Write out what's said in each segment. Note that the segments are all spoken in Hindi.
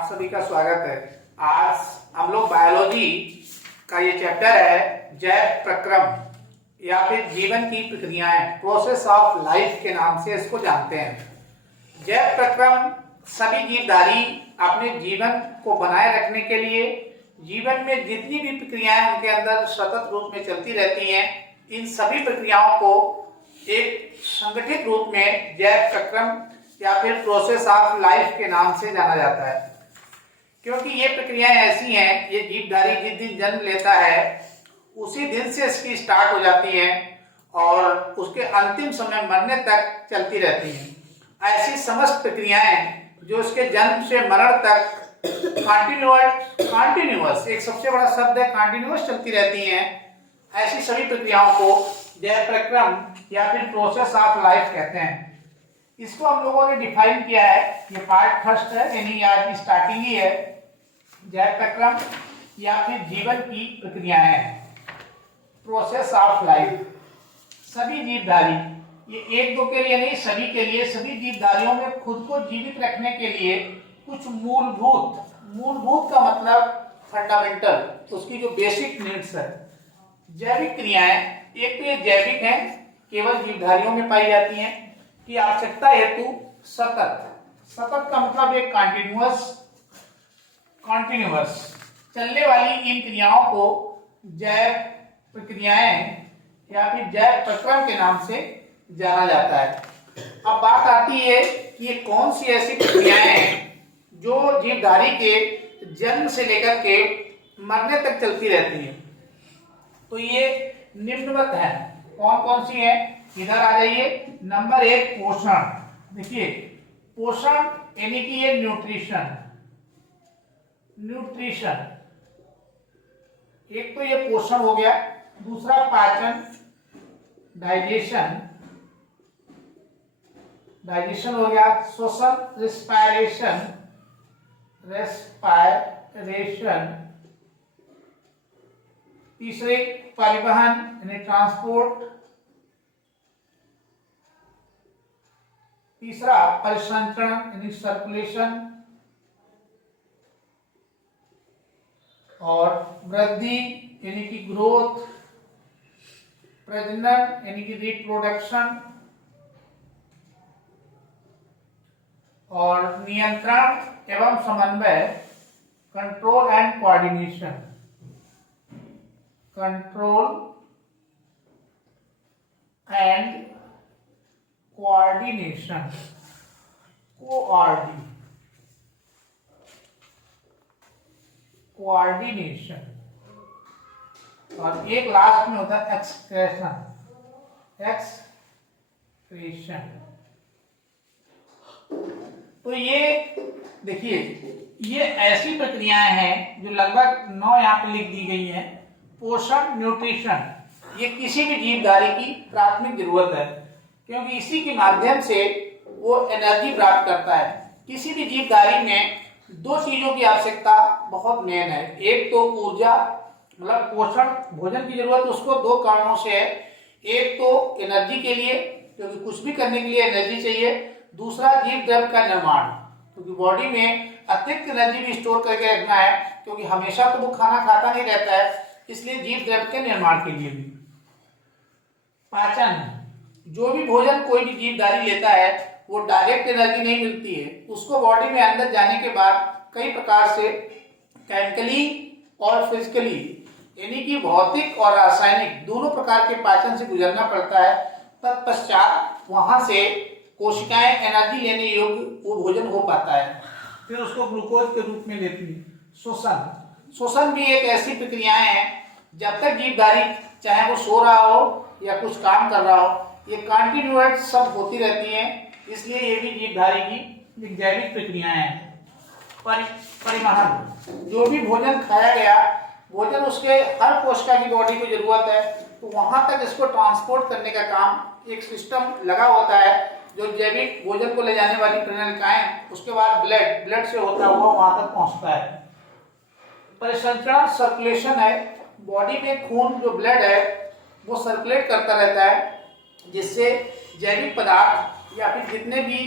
आप सभी का स्वागत है। आज हम लोग बायोलॉजी का ये चैप्टर है जैव प्रक्रम या फिर जीवन की प्रक्रियाएं, प्रोसेस ऑफ लाइफ के नाम से इसको जानते हैं। जैव प्रक्रम सभी जीवधारी अपने जीवन को बनाए रखने के लिए जीवन में जितनी भी प्रक्रियाएं उनके अंदर सतत रूप में चलती रहती हैं, इन सभी प्रक्रियाओं को एक संगठित रूप में जैव प्रक्रम या फिर प्रोसेस ऑफ लाइफ के नाम से जाना जाता है। क्योंकि ये प्रक्रियाएं ऐसी हैं, ये जीवधारी जिस दिन जन्म लेता है उसी दिन से इसकी स्टार्ट हो जाती हैं और उसके अंतिम समय मरने तक चलती रहती हैं। ऐसी समस्त प्रक्रियाएं जो उसके जन्म से मरण तक कॉन्टिन्यूअस, एक सबसे बड़ा शब्द है कॉन्टिन्यूअस, चलती रहती हैं। ऐसी सभी प्रक्रियाओं को जैव प्रक्रम या फिर प्रोसेस ऑफ लाइफ कहते हैं। इसको हम लोगों ने डिफाइन किया है, ये पार्ट फर्स्ट है, यानी आज की स्टार्टिंग ही है। जैव प्रक्रम या फिर जीवन की प्रक्रियाएं, प्रोसेस ऑफ लाइफ। सभी जीवधारी, ये एक दो के लिए नहीं, सभी के लिए, सभी जीवधारियों में खुद को जीवित रखने के लिए कुछ मूलभूत का मतलब फंडामेंटल, उसकी जो बेसिक नीड्स है। जैविक क्रियाएं, एक तो ये जैविक है, केवल जीवधारियों में पाई जाती हैं की आवश्यकता हेतु सतत का मतलब एक कॉन्टिन्यूअस चलने वाली इन क्रियाओं को जैव प्रक्रियाएं या फिर जैव प्रक्रम के नाम से जाना जाता है। अब बात आती है कि ये कौन सी ऐसी प्रक्रियाएं हैं जो जीवधारी के जन्म से लेकर के मरने तक चलती रहती है। तो ये निम्नवत है। कौन कौन सी है, इधर आ जाइए। नंबर 1, पोषण। देखिए, पोषण यानी कि ये न्यूट्रिशन, एक तो ये पोषण हो गया। दूसरा पाचन, डाइजेशन हो गया। श्वसन, रेस्पायरेशन। तीसरे परिवहन यानी ट्रांसपोर्ट। तीसरा परिसंचरण यानी सर्कुलेशन। और वृद्धि यानी कि ग्रोथ। प्रजनन यानी कि रिप्रोडक्शन। और नियंत्रण एवं समन्वय, कंट्रोल एंड कोऑर्डिनेशन। कोऑर्डिनेशन। और एक लास्ट में होता है एक्सक्रेशन। तो ये देखिए, ये ऐसी प्रक्रियाएं हैं जो लगभग 9 यहाँ पे लिख दी गई हैं। पोषण, न्यूट्रिशन, ये किसी भी जीवधारी की प्राथमिक जरूरत है, क्योंकि इसी के माध्यम से वो एनर्जी प्राप्त करता है। किसी भी जीवधारी में 2 चीजों की आवश्यकता बहुत मेन है। एक तो ऊर्जा, मतलब पोषण, भोजन की जरूरत उसको 2 कारणों से है। एक तो एनर्जी के लिए, क्योंकि कुछ भी करने के लिए एनर्जी चाहिए। दूसरा जीव द्रव्य का निर्माण, क्योंकि बॉडी में अतिरिक्त एनर्जी भी स्टोर करके रखना है, क्योंकि हमेशा तो वो खाना खाता नहीं रहता है, इसलिए जीव द्रव्य के निर्माण के लिए भी। पाचन, जो भी भोजन कोई भी जीवधारी लेता है वो डायरेक्ट एनर्जी नहीं मिलती है, उसको बॉडी में अंदर जाने के बाद कई प्रकार से केमिकली और फिजिकली, यानी कि भौतिक और रासायनिक दोनों प्रकार के पाचन से गुजरना पड़ता है। तत्पश्चात वहां से कोशिकाएं एनर्जी लेने योग्य वो भोजन हो पाता है, फिर उसको ग्लूकोज के रूप में लेती है। श्वसन भी एक ऐसी प्रक्रियाएं हैं, जब तक जीवधारी चाहे वो सो रहा हो या कुछ काम कर रहा हो, ये कॉन्टिन्यूअस सब होती रहती हैं, इसलिए ये भी जीवधारी की जैविक प्रक्रियाएं हैं। परिवहन, जो भी भोजन खाया गया, भोजन उसके हर कोशिका की बॉडी को जरूरत है, तो वहां तक इसको ट्रांसपोर्ट करने का काम एक सिस्टम लगा होता है, जो जैविक भोजन को ले जाने वाली प्रणालिकाएं, उसके बाद ब्लड से होता हुआ वहां तक पहुंचता है। परिसंचरण, सर्कुलेशन है, बॉडी में खून जो ब्लड है वो सर्कुलेट करता रहता है, जिससे जैविक पदार्थ या फिर जितने भी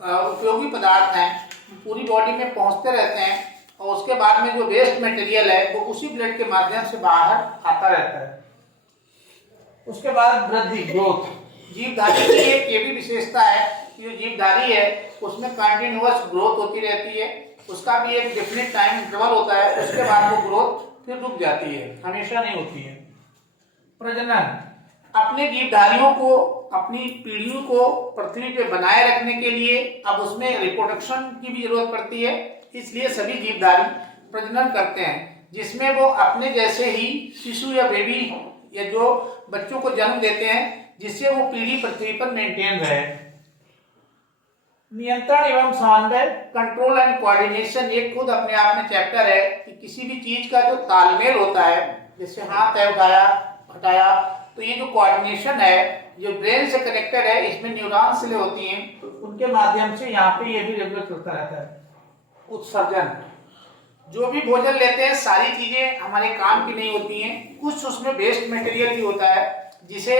उपयोगी पदार्थ हैं पूरी बॉडी में पहुंचते रहते हैं और उसके बाद में जो वेस्ट मटेरियल है वो उसी ब्लड के माध्यम से बाहर आता रहता है। उसके बाद वृद्धि, ग्रोथ। जीवधारी की एक ये भी विशेषता है कि जो जीवधारी है उसमें कंटिन्यूअस ग्रोथ होती रहती है, उसका भी एक डेफिनेट टाइम इंटरवल होता है, उसके बाद वो ग्रोथ फिर रुक जाती है, हमेशा नहीं होती है। प्रजनन, अपने जीवधारियों को, अपनी पीढ़ियों को पृथ्वी पे बनाए रखने के लिए अब उसमें रिप्रोडक्शन की भी जरूरत पड़ती है, इसलिए सभी जीवधारी प्रजनन करते हैं, जिसमें वो अपने जैसे ही शिशु या बेबी या जो बच्चों को जन्म देते हैं, जिससे वो पीढ़ी पृथ्वी पर मेंटेन रहे। नियंत्रण एवं समन्वय, कंट्रोल एंड कोऑर्डिनेशन, एक खुद अपने आप में चैप्टर है कि किसी भी चीज का जो तालमेल होता है, जैसे हाथ है उठाया हटाया, तो ये जो कोऑर्डिनेशन है जो ब्रेन से कनेक्टेड है, इसमें न्यूरॉन्स से होती हैं, उनके माध्यम से यहाँ पे ये भी रेगुलर चलता रहता है। उत्सर्जन, जो भी भोजन लेते हैं सारी चीजें हमारे काम की नहीं होती हैं, कुछ उसमें वेस्ट मटेरियल भी होता है जिसे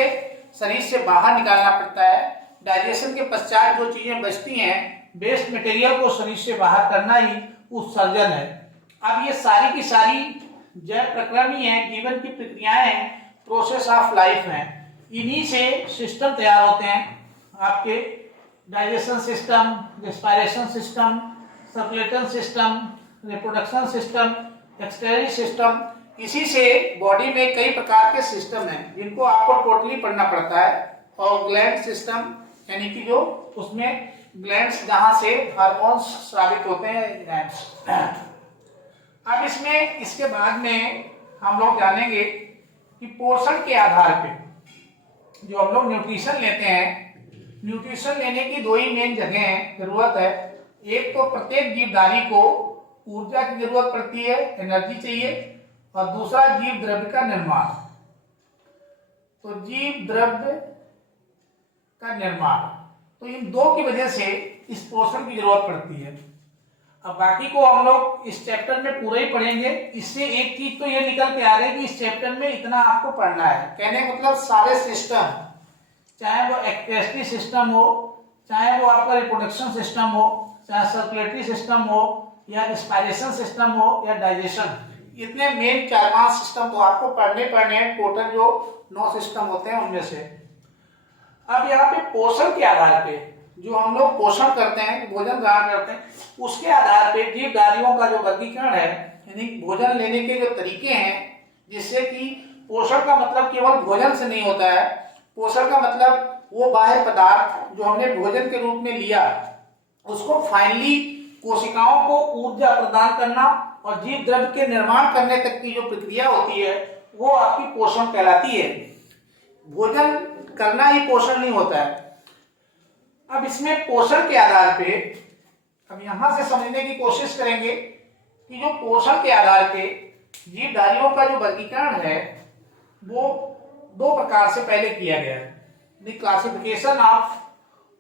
शरीर से बाहर निकालना पड़ता है। डाइजेशन के पश्चात जो चीजें बचती हैं, वेस्ट मटेरियल को शरीर से बाहर करना ही उत्सर्जन है। अब ये सारी की सारी जैव प्रक्रम ही है, जीवन की प्रक्रियाएं हैं, प्रोसेस ऑफ लाइफ है। इन्हीं से सिस्टम तैयार होते हैं, आपके digestion system, respiration system, circulation system, reproduction system, excretory system. इसी से बॉडी में कई प्रकार के सिस्टम हैं जिनको आपको टोटली पढ़ना पड़ता है। और ग्लैंड सिस्टम, यानी कि जो उसमें ग्लैंड्स जहां से हार्मोन्स स्रावित होते हैं, ग्लैंड्स। अब इसमें इसके बाद में हम लोग जानेंगे कि पोषण के आधार पे जो हम लोग न्यूट्रिशन लेते हैं, न्यूट्रिशन लेने की दो ही मेन जगह जरूरत है। एक तो प्रत्येक जीवधारी को ऊर्जा की जरूरत पड़ती है, एनर्जी चाहिए, और दूसरा जीव द्रव्य का निर्माण। तो जीव द्रव्य का निर्माण, तो इन दो की वजह से इस पोषण की जरूरत पड़ती है। अब बाकी को हम लोग इस चैप्टर में पूरा ही पढ़ेंगे। इससे एक चीज तो ये निकल के आ रही है कि इस चैप्टर में इतना आपको पढ़ना है, कहने का मतलब सारे सिस्टम, चाहे वो एक्सक्रीटरी सिस्टम हो, चाहे वो आपका रिप्रोडक्शन सिस्टम हो, चाहे सर्कुलेटरी सिस्टम हो, या रेस्पिरेशन सिस्टम हो, या डाइजेशन, इतने मेन 4-5 सिस्टम तो आपको पढ़ने हैं, टोटल जो 9 सिस्टम होते हैं उनमें से। अब यहाँ पे पोषण के आधार पे जो हम लोग पोषण करते हैं, भोजन ग्रहण करते हैं, उसके आधार पे जीवधारियों का जो वर्गीकरण है, यानी भोजन लेने के जो तरीके हैं, जिससे कि पोषण का मतलब केवल भोजन से नहीं होता है। पोषण का मतलब वो बाह्य पदार्थ जो हमने भोजन के रूप में लिया, उसको फाइनली कोशिकाओं को ऊर्जा प्रदान करना और जीव द्रव्य के निर्माण करने तक की जो प्रक्रिया होती है, वो आपकी पोषण कहलाती है। भोजन करना ही पोषण नहीं होता है। अब इसमें पोषण के आधार पे अब यहां से समझने की कोशिश करेंगे कि जो पोषण के आधार पे जीवधारियों का जो वर्गीकरण है वो 2 प्रकार से पहले किया गया है। The classification of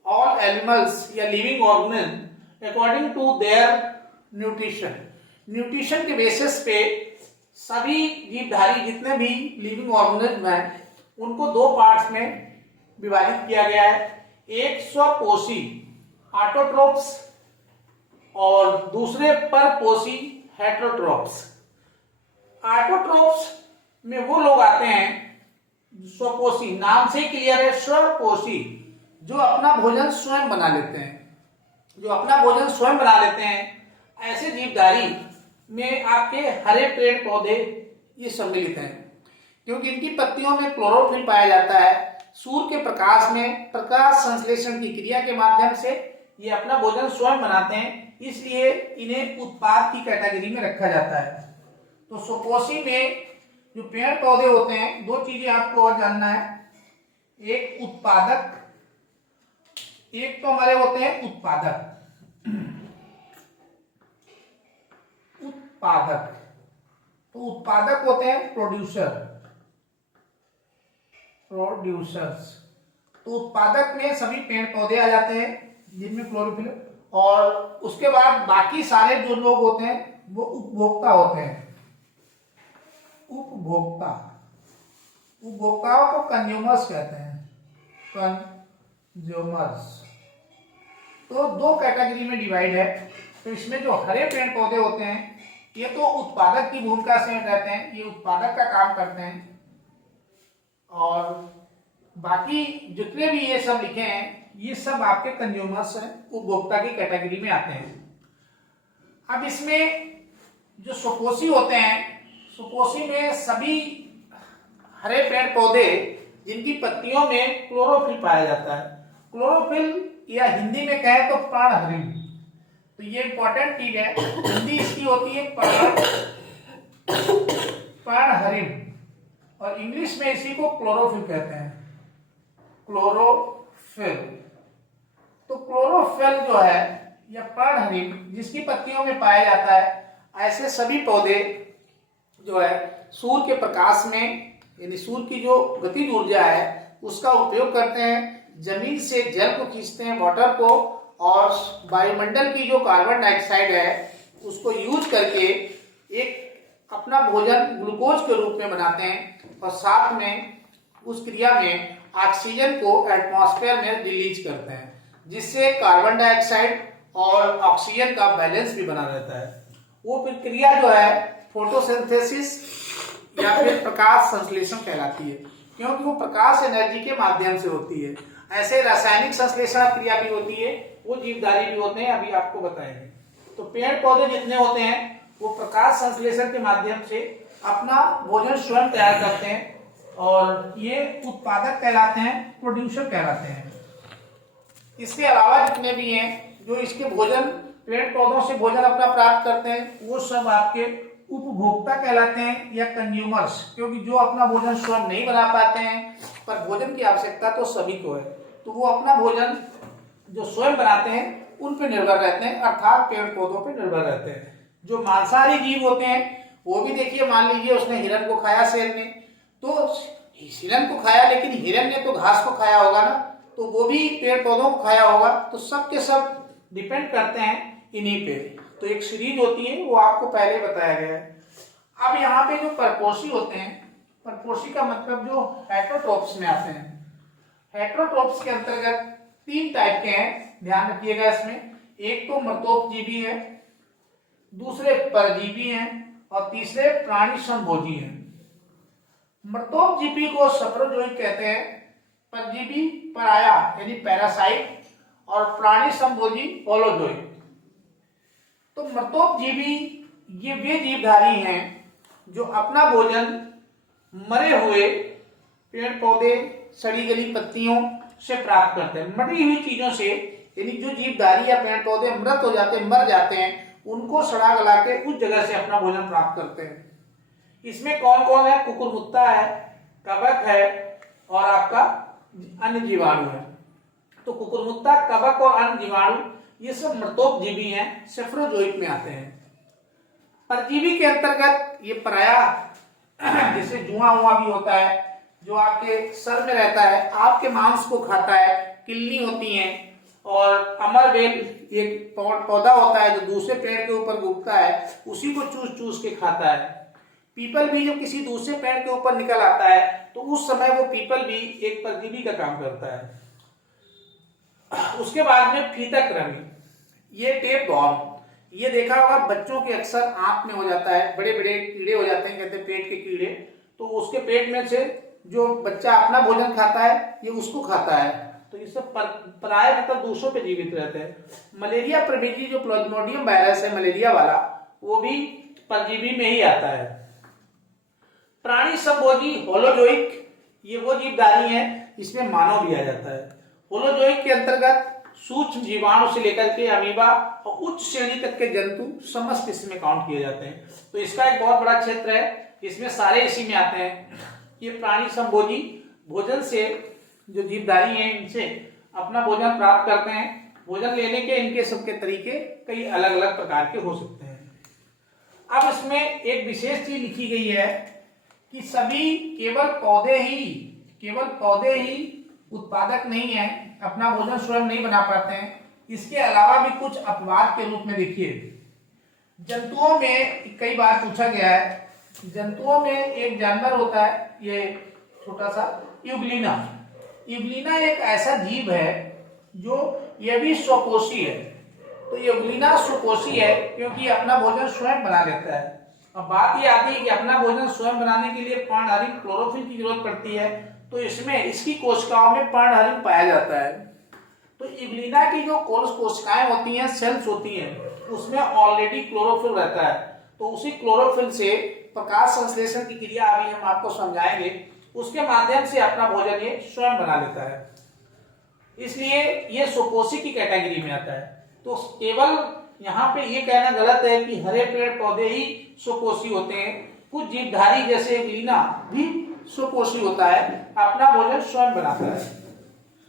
all animals या living organism according to their nutrition. Nutrition के बेसिस पे सभी जीवधारी जितने भी लिविंग ऑर्गेनिज्म हैं उनको 2 पार्ट्स में विभाजित किया गया है। एक स्वपोषी ऑटोट्रोप्स और दूसरे परपोषी हेटेरोट्रोप्स। ऑटोट्रोप्स में वो लोग आते हैं, स्वपोषी नाम से क्लियर है, स्वपोषी, जो अपना भोजन स्वयं बना लेते हैं, ऐसे जीवधारी में आपके हरे पेड़ पौधे ये सम्मिलित हैं, क्योंकि इनकी पत्तियों में क्लोरोफिल पाया जाता है। सूर्य के प्रकाश में प्रकाश संश्लेषण की क्रिया के माध्यम से ये अपना भोजन स्वयं बनाते हैं, इसलिए इन्हें उत्पाद की कैटेगरी में रखा जाता है। तो स्वपोषी में जो पेड़ पौधे होते हैं, 2 चीजें आपको और जानना है, एक उत्पादक, एक तो हमारे होते हैं उत्पादक। तो उत्पादक होते हैं प्रोड्यूसर्स। तो उत्पादक में सभी पेड़ पौधे आ जाते हैं जिनमें क्लोरोफिल, और उसके बाद बाकी सारे जो लोग होते हैं वो उपभोक्ता होते हैं। उपभोक्ताओं को कंज्यूमर्स कहते हैं, कंज्यूमर्स। तो 2 कैटेगरी में डिवाइड है, तो इसमें जो हरे पेड़ पौधे होते हैं ये तो उत्पादक की भूमिका से रहते हैं, ये उत्पादक का काम करते हैं, और बाकी जितने भी ये सब लिखे हैं ये सब आपके कंज्यूमर्स हैं, उपभोक्ता की कैटेगरी में आते हैं। अब इसमें जो सुपोषी होते हैं, सुपोषी में सभी हरे पेड़ पौधे जिनकी पत्तियों में क्लोरोफिल पाया जाता है। क्लोरोफिल या हिंदी में कहें तो पर्णहरिण, तो ये इंपॉर्टेंट चीज है। हिंदी इसकी होती है पर्णहरिण, और इंग्लिश में इसी को क्लोरोफिल कहते हैं, क्लोरोफिल। तो क्लोरोफिल जो है या पर्णहरिण जिसकी पत्तियों में पाया जाता है, ऐसे सभी पौधे जो है सूर्य के प्रकाश में, यानी सूर्य की जो गतिज ऊर्जा है उसका उपयोग करते हैं, जमीन से जल को खींचते हैं, वाटर को, और वायुमंडल की जो कार्बन डाइऑक्साइड है उसको यूज करके एक अपना भोजन ग्लूकोज के रूप में बनाते हैं, और साथ में उस क्रिया में ऑक्सीजन को एटमॉस्फेयर में रिलीज करते हैं, जिससे कार्बन डाइऑक्साइड और ऑक्सीजन का बैलेंस भी बना रहता है। वो प्रक्रिया जो है फोटोसिंथेसिस या फिर प्रकाश संश्लेषण कहलाती है, क्योंकि वो प्रकाश एनर्जी के माध्यम से होती है। ऐसे रासायनिक संश्लेषण क्रिया भी होती है, वो जीवधारी भी होते हैं, अभी आपको बताएंगे। तो पेड़ पौधे जितने होते हैं वो प्रकाश संश्लेषण के माध्यम से अपना भोजन स्वयं तैयार करते हैं, और ये उत्पादक कहलाते हैं, प्रोड्यूसर कहलाते हैं। इसके अलावा जितने भी हैं जो इसके भोजन, पेड़ पौधों से भोजन अपना प्राप्त करते हैं, वो सब आपके उपभोक्ता कहलाते हैं या कंज्यूमर्स, क्योंकि जो अपना भोजन स्वयं नहीं बना पाते हैं पर भोजन की आवश्यकता तो सभी को है, तो वो अपना भोजन जो स्वयं बनाते हैं उन पे निर्भर रहते हैं, अर्थात पेड़ पौधों पे निर्भर रहते हैं। जो मांसाहारी जीव होते हैं वो भी देखिए, मान लीजिए उसने हिरण को खाया, शेर ने, तो हिरण को खाया, लेकिन हिरण ने तो घास को खाया होगा ना, तो वो भी पेड़ पौधों को खाया होगा, तो सब के सब डिपेंड करते हैं इन्हीं पे। तो एक सीरीज होती है, वो आपको पहले बताया गया है। अब यहाँ पे जो परपोषी होते हैं, परपोषी का मतलब जो हेटरोट्रोप्स में आते हैं, हेटरोट्रोप्स के अंतर्गत 3 टाइप के हैं, ध्यान रखिएगा इसमें। एक तो मृतोपजीवी है, दूसरे परजीवी हैं, और तीसरे प्राणी संभोजी हैं। मृतोपजीवी को सप्रोजोइक कहते हैं, परजीवी पराया यानी पैरासाइट, और प्राणी संभोजी होलोजोइक। तो मृतोपजीवी ये वे जीवधारी हैं जो अपना भोजन मरे हुए पेड़ पौधे, सड़ी गली पत्तियों से प्राप्त करते हैं। मरी हुई चीजों से, यानी जो जीवधारी या पेड़ पौधे मृत हो जाते हैं, मर जाते हैं, उनको सड़ा गला के उस जगह से अपना भोजन प्राप्त करते हैं। इसमें कौन कौन है? कुकुरमुत्ता है, कवक है, और आपका अन्य जीवाणु है। तो कुकुरमुत्ता, कवक और अन्य जीवाणु ये सब मृतोपजीवी हैं, सेफ्रोजोइक में आते हैं। परजीवी के अंतर्गत ये पराया, जैसे जुआ हुआ भी होता है, जो आपके सर में रहता है, आपके मांस को खाता है, किल्ली होती हैं, और अमरबेल एक पौधा होता है जो दूसरे पेड़ के ऊपर उगता है, उसी को चूस चूस के खाता है। पीपल भी जब किसी दूसरे पेड़ के ऊपर निकल आता है तो उस समय वो पीपल भी एक परजीवी का काम करता है। उसके बाद में फीतक रंग, ये टेप बॉम, ये देखा होगा बच्चों के अक्सर आंख में हो जाता है, बड़े बड़े कीड़े हो जाते हैं, कहते हैं पेट के कीड़े, तो उसके पेट में से जो बच्चा अपना भोजन खाता है ये उसको खाता है, तो ये सब पराय मतलब दूसरों पे जीवित रहते हैं। मलेरिया प्रभेदी जो प्लाज्मोडियम वायरस है मलेरिया वाला, वो भी परजीवी में ही आता है। प्राणी संभोजी होलोजोइक, ये वो जीवधारी है जिसमें मानव भी आ जाता है। होलोजोइक के अंतर्गत सूक्ष्म जीवाणु से लेकर के अमीबा और उच्च श्रेणी तक के जंतु समस्त इसमें काउंट किए जाते हैं। तो इसका एक बहुत बड़ा क्षेत्र है, इसमें सारे इसी में आते हैं। ये प्राणी संभोजी भोजन से, जो जीवधारी हैं इनसे अपना भोजन प्राप्त करते हैं। भोजन लेने के इनके सबके तरीके कई अलग अलग प्रकार के हो सकते हैं। अब इसमें एक विशेष चीज लिखी गई है कि सभी केवल पौधे ही उत्पादक नहीं है, अपना भोजन स्वयं नहीं बना पाते हैं। इसके अलावा भी कुछ अपवाद के रूप में देखिए, जंतुओं में कई बार पूछा गया है, जंतुओं में एक जानवर होता है, ये छोटा सा यूग्लिना। यूग्लिना एक ऐसा जीव है जो ये भी स्वपोषी है, तो यूग्लिना सुपोषी है क्योंकि अपना भोजन स्वयं बना लेता है। अब बात ये आती है कि अपना भोजन स्वयं बनाने के लिए पर्णहरित क्लोरोफिल की जरूरत पड़ती है, तो इसमें इसकी कोशिकाओं में पर्णहरित पाया जाता है। तो यूग्लिना की जो कोशिकाएं होती हैं, सेल्स होती हैं, उसमें ऑलरेडी क्लोरोफिल रहता है। तो उसी क्लोरोफिल से प्रकाश संश्लेषण की क्रिया अभी हम आपको समझाएंगे, उसके माध्यम से अपना भोजन ये स्वयं बना लेता है, इसलिए ये सुपोषी की कैटेगरी में आता है। तो केवल यहाँ पे ये कहना गलत है कि हरे पेड़ पौधे ही सुपोषी होते हैं, कुछ जीवधारी जैसे यूग्लिना भी सुपोषी होता है, अपना भोजन स्वयं बनाता है।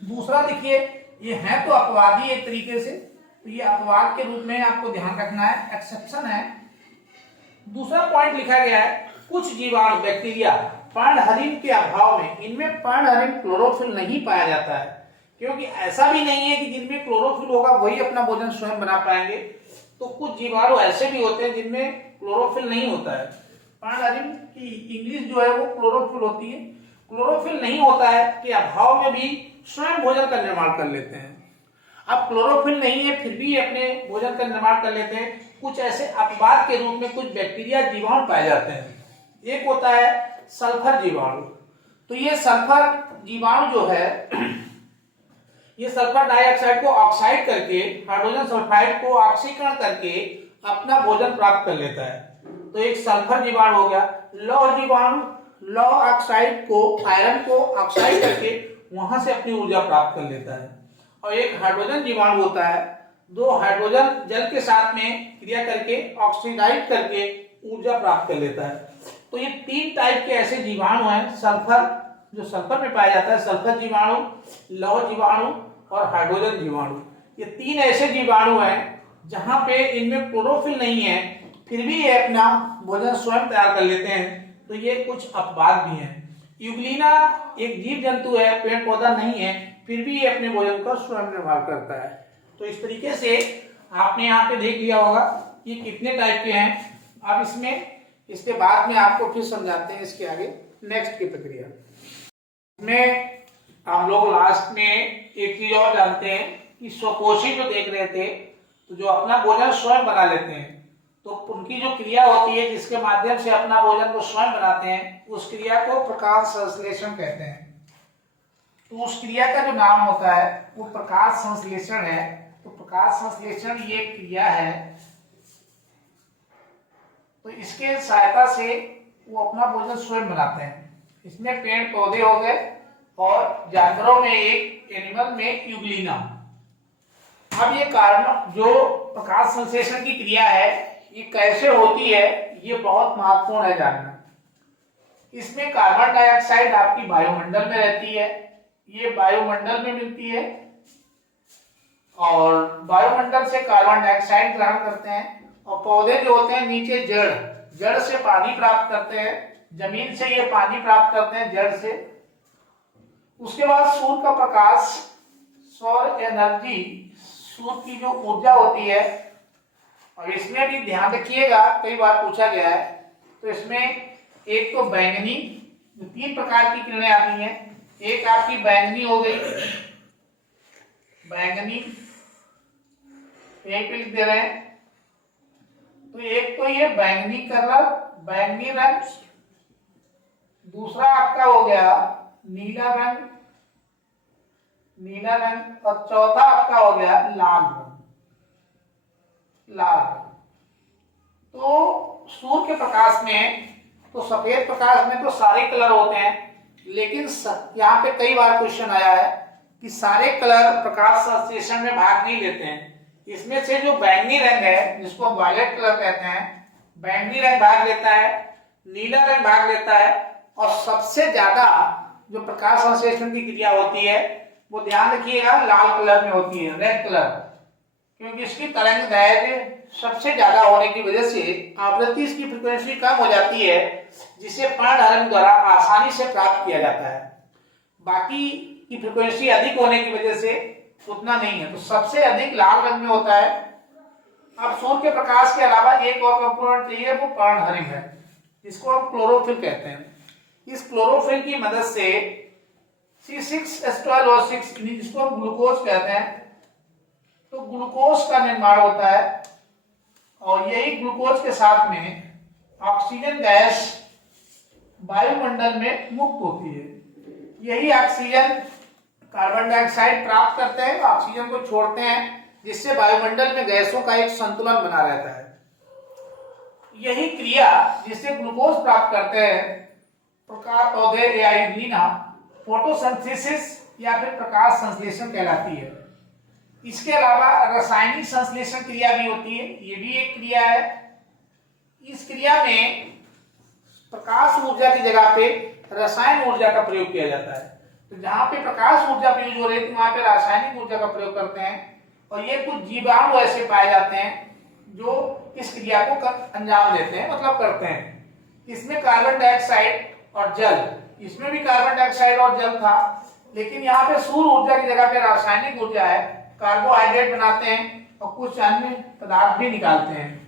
दूसरा देखिए, ये है तो अपवादी एक तरीके से, तो ये अपवाद के रूप में आपको ध्यान रखना है, एक्सेप्शन है। दूसरा पॉइंट लिखा गया है, कुछ जीवाणु बैक्टीरिया पर्णहरित के अभाव में, इनमें पर्णहरित क्लोरोफिल नहीं पाया जाता है, क्योंकि ऐसा भी नहीं है कि जिनमें क्लोरोफिल होगा वही अपना भोजन स्वयं बना पाएंगे। तो कुछ जीवाणु ऐसे भी होते हैं जिनमें क्लोरोफिल नहीं होता है। पर्णहरित की इंग्लिश जो है वो क्लोरोफिल होती है, क्लोरोफिल नहीं होता है के अभाव में भी स्वयं भोजन का निर्माण कर लेते हैं। अब क्लोरोफिल नहीं है फिर भी अपने भोजन का निर्माण कर लेते हैं। कुछ ऐसे अपवाद के रूप में कुछ बैक्टीरिया जीवाणु पाए जाते हैं। एक होता है सल्फर जीवाणु। तो ये सल्फर जीवाणु जो है, ये सल्फर डाइऑक्साइड को ऑक्साइड करके हाइड्रोजन सल्फाइड को ऑक्सीकरण करके अपना भोजन प्राप्त कर लेता है। तो एक सल्फर जीवाणु हो गया। लौह जीवाणु लौह ऑक्साइड को, आयरन को ऑक्साइड करके वहां से अपनी ऊर्जा प्राप्त कर लेता है। और एक हाइड्रोजन जीवाणु होता है, दो हाइड्रोजन जल के साथ में क्रिया करके ऑक्सीडाइज करके ऊर्जा प्राप्त कर लेता है। तो ये तीन टाइप के ऐसे जीवाणु हैं, सल्फर जो सल्फर में पाया जाता है, सल्फर जीवाणु, लौह जीवाणु और हाइड्रोजन जीवाणु। ये तीन ऐसे जीवाणु हैं जहां पे इनमें क्लोरोफिल नहीं है, फिर भी ये अपना भोजन स्वयं तैयार कर लेते हैं। तो ये कुछ अपवाद भी हैं। यूग्लिना एक जीव जंतु है, पेड़ पौधा नहीं है, फिर भी ये अपने भोजन का स्वयं निर्माण करता है। तो इस तरीके से आपने यहाँ पे देख लिया होगा कि कितने टाइप के हैं। अब इसके बाद में आपको फिर समझाते हैं इसके आगे नेक्स्ट की प्रक्रिया में। हम लोग लास्ट में एक चीज और जानते हैं कि स्वपोषी जो देख रहे थे, तो जो अपना भोजन स्वयं बना लेते हैं, तो उनकी जो क्रिया होती है जिसके माध्यम से अपना भोजन को स्वयं बनाते हैं, उस क्रिया को प्रकाश संश्लेषण कहते हैं। तो उस क्रिया का जो नाम होता है वो प्रकाश संश्लेषण है। तो प्रकाश संश्लेषण ये क्रिया है, तो इसके सहायता से वो अपना भोजन स्वयं बनाते हैं। इसमें पेड़ पौधे हो गए और जानवरों में एक एनिमल में यूग्लिना। अब ये कारण जो प्रकाश संश्लेषण की क्रिया है ये कैसे होती है, ये बहुत महत्वपूर्ण है जानना। इसमें कार्बन डाइऑक्साइड आपकी वायुमंडल में रहती है, ये वायुमंडल में मिलती है और वायुमंडल से कार्बन डाइऑक्साइड ग्रहण करते हैं। और पौधे जो होते हैं नीचे जड़ से पानी प्राप्त करते हैं, जमीन से ये पानी प्राप्त करते हैं जड़ से। उसके बाद सूर्य का प्रकाश, सौर एनर्जी, सूर्य की जो ऊर्जा होती है, और इसमें भी ध्यान रखिएगा कई बार पूछा गया है, तो इसमें एक तो बैंगनी, तीन प्रकार की किरणें आती हैं। एक आपकी बैंगनी हो गई, बैंगनी यहीं पे लिख दे रहे हैं। तो एक तो ये बैंगनी कलर, बैंगनी रंग, दूसरा आपका हो गया नीला रंग, और चौथा आपका हो गया लाल रंग। तो सूर्य के प्रकाश में, तो सफेद प्रकाश में तो सारे कलर होते हैं, लेकिन यहाँ पे कई बार क्वेश्चन आया है कि सारे कलर प्रकाश संश्लेषण में भाग नहीं लेते हैं। इसमें से जो बैंगनी रंग है, जिसको हम वायलेट कलर कहते हैं, बैंगनी रंग भाग लेता है, नीला रंग भाग लेता है, और सबसे ज्यादा जो प्रकाश संश्लेषण की क्रिया होती है वो ध्यान रखिएगा लाल कलर में होती है, रेड कलर, क्योंकि इसकी तरंग दैर्घ्य सबसे ज्यादा होने की वजह से आवृत्ति इसकी फ्रीक्वेंसी कम हो जाती है, जिसे पर्णहरण द्वारा आसानी से प्राप्त किया जाता है। बाकी की फ्रीक्वेंसी अधिक होने की वजह से उतना नहीं है। तो सबसे अधिक लाल रंग में होता है। अब सूर्य के प्रकाश के अलावा एक और कंपोनेंट चाहिए, वो पर्णहरित है, जिसको हम क्लोरोफिल कहते हैं। इस क्लोरोफिल की मदद से C6H12O6, जिसको हम ग्लूकोज कहते हैं, तो ग्लूकोज का निर्माण होता है और यही ग्लूकोज के साथ में ऑक्सीजन गैस वायुमंडल में मुक्त होती है। यही ऑक्सीजन कार्बन डाइऑक्साइड प्राप्त करते हैं, ऑक्सीजन को छोड़ते हैं, जिससे वायुमंडल में गैसों का एक संतुलन बना रहता है। यही क्रिया जिससे ग्लूकोज प्राप्त करते हैं प्रकाश पौधे या यूग्लिना फोटोसिंथेसिस या फिर प्रकाश संश्लेषण कहलाती है। इसके अलावा रासायनिक संश्लेषण क्रिया भी होती है, ये भी एक क्रिया है। इस क्रिया में प्रकाश ऊर्जा की जगह पे रासायनिक ऊर्जा का प्रयोग किया जाता है। तो जहां पे प्रकाश ऊर्जा प्रयोग हो रही है वहां पे रासायनिक ऊर्जा का प्रयोग करते हैं और ये कुछ जीवाणु ऐसे पाए जाते हैं जो इस क्रिया को अंजाम देते हैं, मतलब करते हैं। इसमें कार्बन डाइऑक्साइड और जल, इसमें भी कार्बन डाइऑक्साइड और जल था, लेकिन यहाँ पे सूर्य ऊर्जा की जगह पे रासायनिक ऊर्जा है, कार्बोहाइड्रेट बनाते हैं और कुछ अन्य पदार्थ भी निकालते हैं।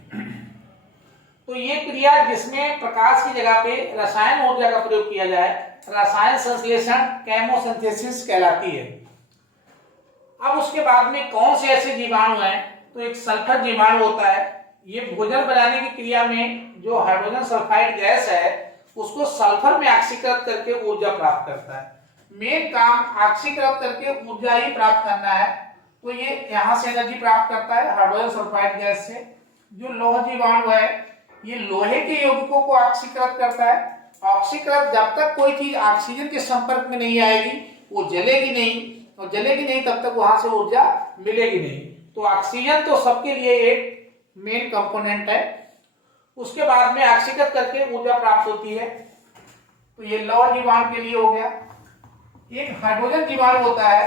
तो ये क्रिया जिसमें प्रकाश की जगह पे रसायन ऊर्जा का प्रयोग किया जाए, रसायन संश्लेषण केमोसिंथेसिस कहलाती है। अब उसके बाद में कौन से ऐसे जीवाणु हैं, तो एक सल्फर जीवाणु होता है। ये भोजन बनाने की क्रिया में जो हाइड्रोजन सल्फाइड गैस है उसको सल्फर में ऑक्सीकृत करके ऊर्जा प्राप्त करता है। मेन काम ऑक्सीकृत करके ऊर्जा ही प्राप्त करना है, तो ये यहाँ से एनर्जी प्राप्त करता है हाइड्रोजन सल्फाइड गैस से। जो लौह जीवाणु है ये लोहे के यौगिकों को ऑक्सीकृत करता है। ऑक्सीकृत जब तक कोई चीज ऑक्सीजन के संपर्क में नहीं आएगी वो जलेगी नहीं, और जलेगी नहीं तब तक वहां से ऊर्जा मिलेगी नहीं। तो ऑक्सीजन तो सबके लिए एक मेन कंपोनेंट है। उसके बाद में ऑक्सीकृत करके ऊर्जा प्राप्त होती है। तो ये लौह जीवाणु के लिए हो गया। एक हाइड्रोजन जीवाणु होता है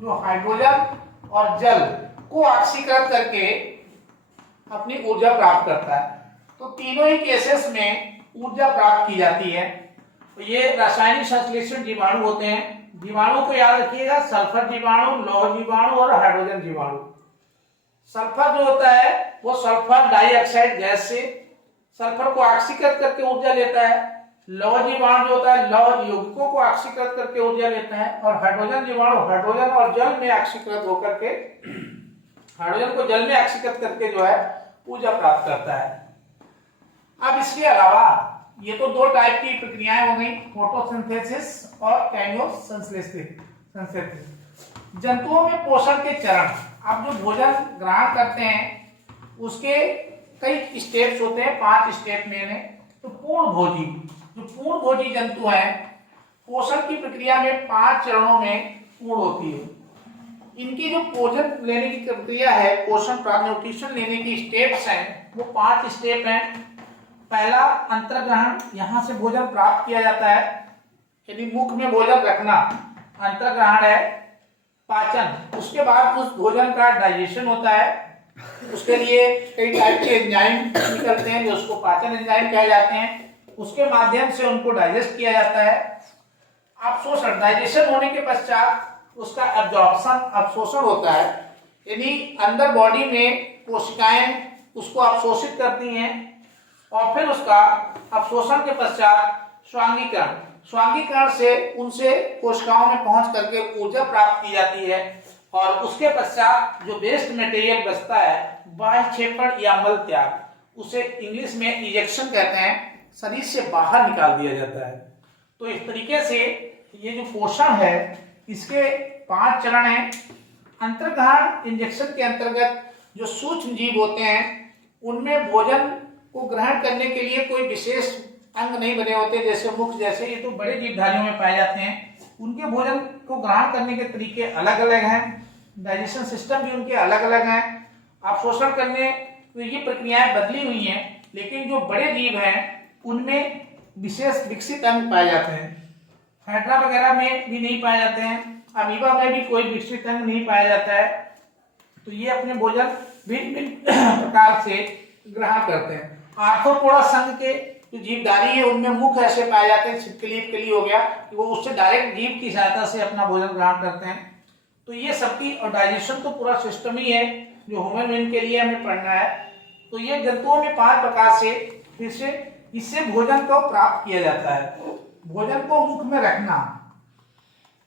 जो हाइड्रोजन और जल को ऑक्सीकृत करके अपनी ऊर्जा प्राप्त करता है। तो तीनों ही केसेस में ऊर्जा प्राप्त की जाती है। तो ये रासायनिक संश्लेषण जीवाणु होते हैं। जीवाणु को याद रखिएगा, सल्फर जीवाणु, लौह जीवाणु और हाइड्रोजन जीवाणु। सल्फर जो होता है वो सल्फर डाइऑक्साइड गैस से सल्फर को ऑक्सीकृत करके ऊर्जा लेता है। लौह जीवाणु जो होता है लौह यौगिकों को ऑक्सीकृत करके ऊर्जा लेता है। और हाइड्रोजन जीवाणु हाइड्रोजन और जल में ऑक्सीकृत होकर के हाइड्रोजन को जल में ऑक्सीकृत करके जो है ऊर्जा प्राप्त करता है। अब इसके अलावा ये तो दो टाइप की प्रक्रियाएं हो गई, फोटोसिंथेसिस और केमोसिंथेसिस। जंतुओं में पोषण के चरण, आप जो भोजन ग्रहण करते हैं उसके कई स्टेप्स होते हैं, 5 स्टेप मेन है। तो पूर्ण भोजी, जो पूर्ण भोजी जंतु हैं पोषण की प्रक्रिया में 5 चरणों में पूर्ण होती है। इनकी जो भोजन लेने की प्रक्रिया है, पोषण प्राप्त न्यूट्रिशन लेने की स्टेप्स हैं वो 5 स्टेप हैं। पहला अंतर्ग्रहण, यहां से भोजन प्राप्त किया जाता है, यानी मुख में भोजन रखना अंतर्ग्रहण है। पाचन, उसके बाद उस भोजन का डाइजेशन होता है। उसके लिए कई टाइप के एंजाइम निकलते हैं जो उसको पाचन एंजाइम कहे जाते हैं। उसके माध्यम से उनको डाइजेस्ट किया जाता है। अवशोषण, डाइजेशन होने के पश्चात उसका एब्जॉर्प्शन, अवशोषण होता है, यानी अंदर बॉडी में कोशिकाएं उसको अवशोषित करती हैं। और फिर उसका अवशोषण के पश्चात स्वांगीकरण, स्वांगीकरण से उनसे कोशिकाओं में पहुंच करके ऊर्जा प्राप्त की जाती है। और उसके पश्चात जो वेस्ट मटेरियल बचता है, बाह्य क्षेपण या मल त्याग, उसे इंग्लिश में इजेक्शन कहते हैं, शरीर से बाहर निकाल दिया जाता है। तो इस तरीके से ये जो पोषण है इसके 5 चरण हैं। अंतर्ग्रहण इंजेक्शन के अंतर्गत जो सूक्ष्म जीव होते हैं उनमें भोजन को ग्रहण करने के लिए कोई विशेष अंग नहीं बने होते, जैसे मुख जैसे, ये तो बड़े जीवधारियों में पाए जाते हैं। उनके भोजन को ग्रहण करने के तरीके अलग अलग हैं, डाइजेशन सिस्टम भी उनके अलग अलग हैं। अवशोषण करने तो ये प्रक्रियाएं बदली हुई हैं, लेकिन जो बड़े जीव हैं उनमें विशेष विकसित अंग पाए जाते हैं। हाइड्रा वगैरह में भी नहीं पाए जाते हैं, अमीबा में भी कोई विकसित अंग नहीं पाया जाता है। तो ये अपने भोजन भिन्न भिन्न प्रकार से ग्रहण करते हैं। आर्थ्रोपोडा संघ के जो जीवधारी है उनमें मुख ऐसे पाए जाते हैं, छिपकली हो गया कि वो उससे डायरेक्ट जीभ की सहायता से अपना भोजन ग्रहण करते हैं। तो ये सबकी, और डाइजेशन तो पूरा सिस्टम ही है जो ह्यूमन बीइंग के लिए हमें पढ़ना है। तो ये जंतुओं में 5 प्रकार से फिर से इससे भोजन को प्राप्त किया जाता है। भोजन को मुख में रखना,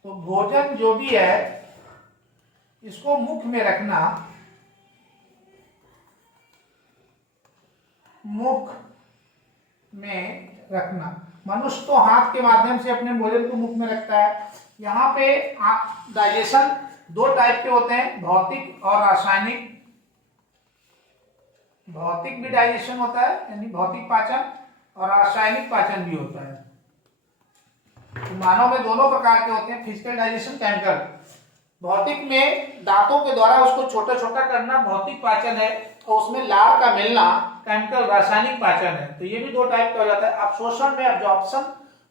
तो भोजन जो भी है इसको मुख में रखना मुख में रखना। मनुष्य तो हाथ के माध्यम से अपने भोजन को मुख में रखता है। यहाँ पे डाइजेशन दो टाइप के होते हैं, भौतिक और रासायनिक। भौतिक भी डाइजेशन होता है यानी भौतिक पाचन, और रासायनिक पाचन भी होता है। तो मानव में दोनों प्रकार के होते हैं, फिजिकल डाइजेशन, केमिकल। भौतिक में दांतों के द्वारा उसको छोटा छोटा करना भौतिक पाचन है, और उसमें लार का मिलना केमिकल रासायनिक पाचन है। तो ये भी दो टाइप का हो जाता है। अब्सॉर्प्शन में एब्जॉर्प्शन,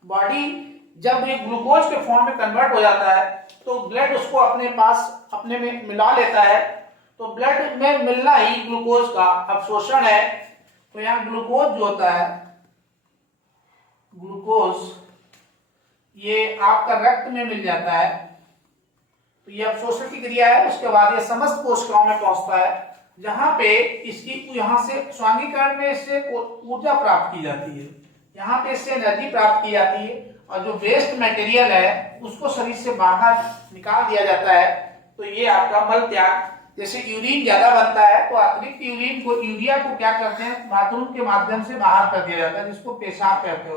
बॉडी जब ये ग्लूकोज के फॉर्म में कन्वर्ट हो जाता है तो ब्लड उसको अपने पास अपने में मिला लेता है, तो ब्लड में मिलना ही ग्लूकोज का अब्सॉर्प्शन है। तो यहाँ ग्लूकोज जो होता है, ग्लूकोज ये आपका रक्त में मिल जाता है, तो ये अवशोषण की क्रिया है। उसके बाद ये समस्त कोशिकाओं में पहुंचता है, जहां पे इसकी यहां से स्वांगीकरण में इससे ऊर्जा प्राप्त की जाती है, यहाँ पे इससे एनर्जी प्राप्त की जाती है, और जो वेस्ट मटेरियल है उसको शरीर से बाहर निकाल दिया जाता है। तो ये आपका मल त्याग, जैसे यूरिन ज्यादा बनता है तो अतिरिक्त यूरिन को, यूरिया को क्या करते हैं, बाथरूम के माध्यम से बाहर कर दिया जाता है, जिसको पेशाब कहते हो।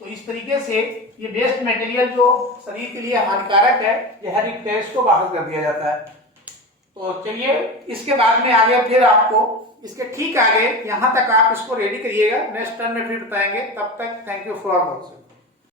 तो इस तरीके से ये वेस्ट मटेरियल जो शरीर के लिए हानिकारक है, जहरीला गैस को बाहर कर दिया जाता है। तो चलिए इसके बाद में आगे फिर आपको इसके ठीक आगे यहाँ तक आप इसको रेडी करिएगा, नेक्स्ट टर्न में फिर बताएंगे। तब तक थैंक यू फॉर वॉचिंग।